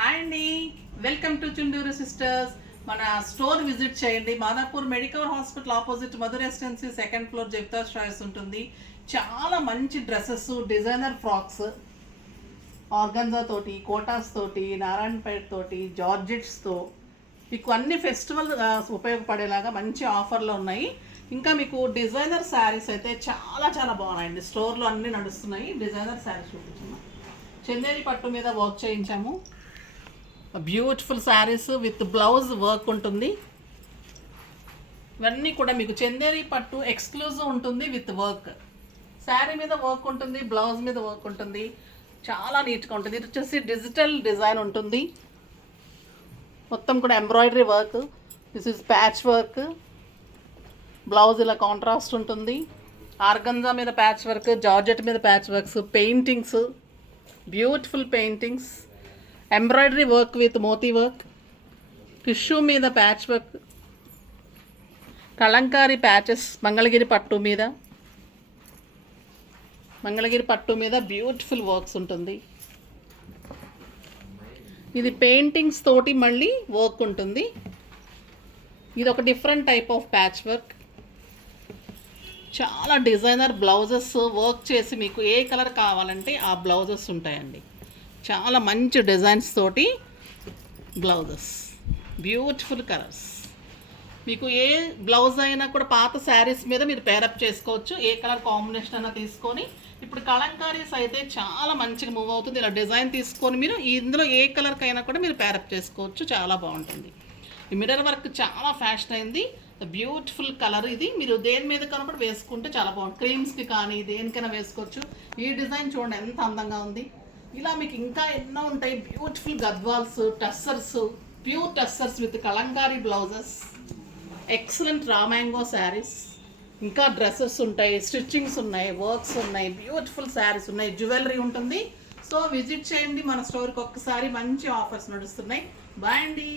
Hi అండి, welcome to Chunduru sisters. మన store visit చేయండి. మాదాపూర్ మెడికల్ హాస్పిటల్ ఆపోజిట్ మధుర రెసిడెన్సీ సెకండ్ ఫ్లోర్ జెప్తాస్ చాయిస్ ఉంటుంది. చాలా మంచి డ్రెస్సెస్, డిజైనర్ ఫ్రాక్స్, ఆర్గన్జా తోటి, కోటాస్ తోటి, నారాయణపేట తోటి, జార్జెట్స్తో మీకు అన్ని ఫెస్టివల్ ఉపయోగపడేలాగా మంచి ఆఫర్లు ఉన్నాయి. ఇంకా మీకు డిజైనర్ శారీస్ అయితే చాలా చాలా బాగున్నాయండి. స్టోర్లో అన్నీ నడుస్తున్నాయి. డిజైనర్ శారీస్ చూపించున్నాం. చందేరి పట్టు మీద వర్క్ చేయించాము. Beautiful saris with blouse work ఉంటుంది. ఇవన్నీ కూడా మీకు చందేరి పట్టు ఎక్స్క్లూజివ్ ఉంటుంది విత్ వర్క్. శారీ మీద వర్క్ ఉంటుంది, బ్లౌజ్ మీద వర్క్ ఉంటుంది. చాలా నీట్గా ఉంటుంది. ఇది వచ్చేసి డిజిటల్ డిజైన్ ఉంటుంది. మొత్తం కూడా embroidery work. This is patch work. Blouse ఇలా కాంట్రాస్ట్ ఉంటుంది. ఆర్గంజా మీద ప్యాచ్ వర్క్, జార్జెట్ మీద patch works, paintings, beautiful paintings, embroidery work with moti work, tissue మీద patch work, Kalamkari patches Mangalagiri పట్టు మీద బ్యూటిఫుల్ వర్క్స్ ఉంటుంది. ఇది పెయింటింగ్స్ తోటి మళ్ళీ వర్క్ ఉంటుంది. ఇది ఒక different type of patch work. చాలా డిజైనర్ బ్లౌజెస్ వర్క్ చేసి మీకు ఏ కలర్ కావాలంటే ఆ బ్లౌజెస్ ఉంటాయండి. చాలా మంచి డిజైన్స్ తోటి బ్లౌజెస్, బ్యూటిఫుల్ కలర్స్. మీకు ఏ బ్లౌజ్ అయినా కూడా పాత శారీస్ మీద మీరు పేరప్ చేసుకోవచ్చు. ఏ కలర్ కాంబినేషన్ అయినా తీసుకొని. ఇప్పుడు కలంకారీస్ అయితే చాలా మంచిగా మూవ్ అవుతుంది. ఇలా డిజైన్ తీసుకొని మీరు ఇందులో ఏ కలర్కి అయినా కూడా మీరు పేరప్ చేసుకోవచ్చు. చాలా బాగుంటుంది. ఈ మిర్రర్ వర్క్ చాలా ఫ్యాషన్ అయింది. Beautiful colour. ఇది మీరు దేని మీద కన్నా కూడా వేసుకుంటే చాలా బాగుంటుంది. క్రీమ్స్కి కానీ దేనికైనా వేసుకోవచ్చు. ఈ డిజైన్ చూడండి ఎంత అందంగా ఉంది. ఇలా మీకు ఇంకా ఎన్నో ఉంటాయి. Beautiful Gadwals, tussars, pure tussars with Kalamkari blouses, excellent raw mango saris, ఇంకా డ్రెస్సెస్ ఉంటాయి, స్టిచ్చింగ్స్ ఉన్నాయి, వర్క్స్ ఉన్నాయి, బ్యూటిఫుల్ శారీస్ ఉన్నాయి, జ్యువెలరీ ఉంటుంది. సో విజిట్ చేయండి మన స్టోర్కి ఒక్కసారి. మంచి ఆఫర్స్ నడుస్తున్నాయి. బాయ్ అండి.